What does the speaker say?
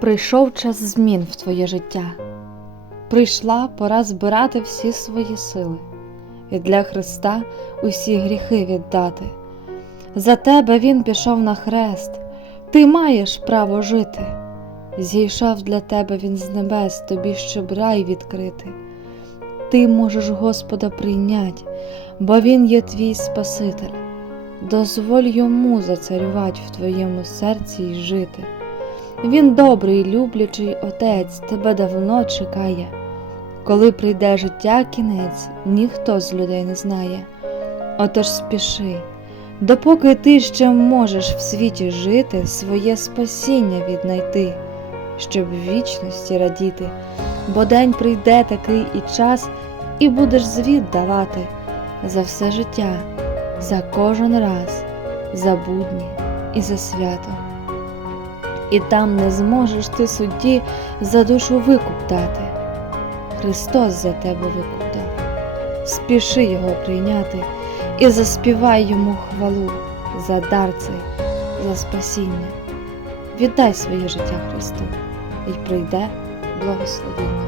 Прийшов час змін в твоє життя. Прийшла пора збирати всі свої сили і для Христа усі гріхи віддати. За тебе Він пішов на хрест, ти маєш право жити. Зійшов для тебе Він з небес, тобі щоб рай відкрити. Ти можеш Господа прийняти, бо Він є твій Спаситель. Дозволь йому зацарювати в твоєму серці й жити. Він добрий, люблячий отець, тебе давно чекає. Коли прийде життя кінець, ніхто з людей не знає. Отож спіши, допоки ти ще можеш в світі жити, своє спасіння віднайти, щоб вічності радіти, бо день прийде такий і час, і будеш звіт давати за все життя, за кожен раз, за будні і за свято. І там не зможеш ти судді за душу викуп дати. Христос за тебе викуп дав. Спіши його прийняти і заспівай йому хвалу за дар цей, за спасіння. Віддай своє життя Христу, і прийде благословіння.